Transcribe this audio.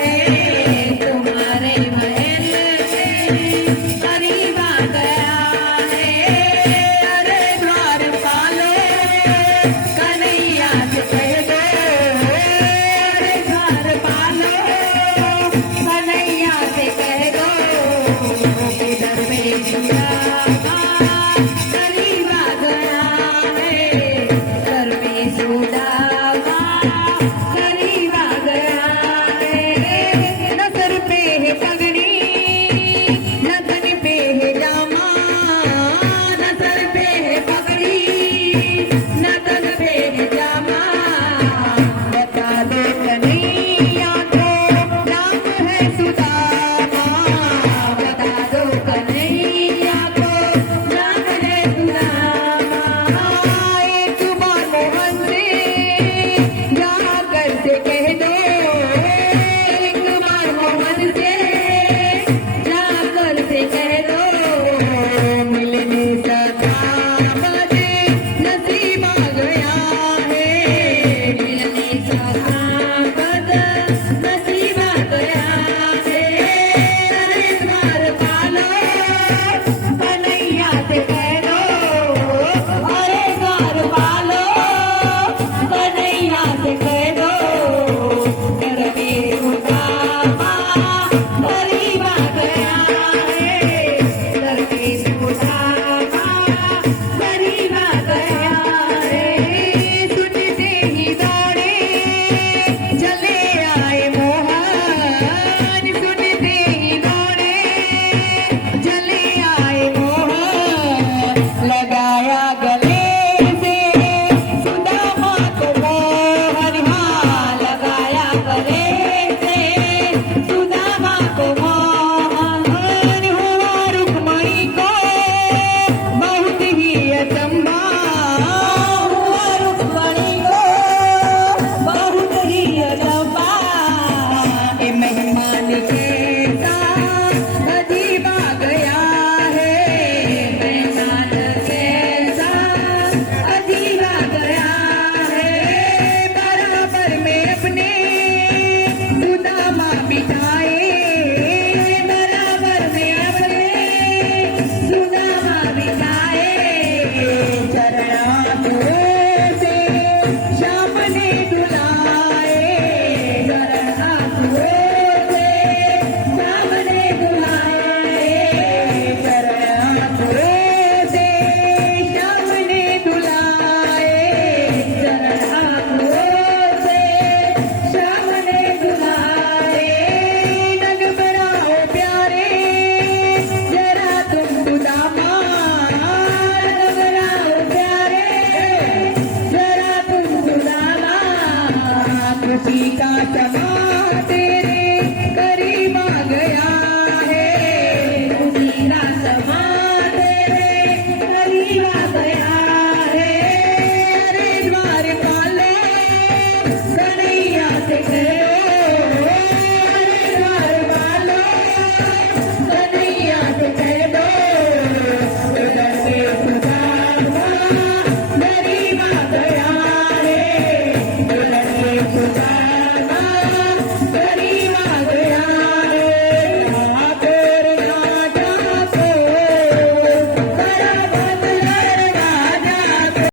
है, तुम्हारे महल में करीब आ गया है। अरे द्वारपालो कन्हैया से कह दो, अरे द्वारपालो कन्हैया से कह दो, इधर में सुदामा करीब आ गया है, घर में सुदामा करीब आ गया है। न सर पे है पगड़ी, न तन पे है जामा, न सर पे है पगड़ी, न तन पे है जामा। बता दो कन्हैया को नाम है सुदामा, बता दो कन्हैया को नाम है सुदामा। एक बार मोहन से जाकर से कह दो, एक बार मोहन से जाकर से कह दो, मिलने सदा बजे नसीब आ गया है, मिलने सदा बजे नसीब आ गया है। अरे द्वारपालो कन्हैया से कह दो, अरे द्वारपालो कन्हैया से कह दो, घर में सुदामा करीब आ गया है, घर में सुदामा करीब आ गया है। सुनते ही दौड़े चले आए मोहन, सुनते ही दौड़े चले आए मोहन, लगाया गले से सुदामा को मोहन, हाँ लगाया गले से सुदामा को मोहन। हुआ रुक्मणी को बहुत ही अचंभा, हुआ रुक्मणी को बहुत ही अचंभा। ए मेहमान कैसा अजीब आ गया है, मेहमान कैसा अजीब आ गया है। बराबर में अपने सुदामा बिठाए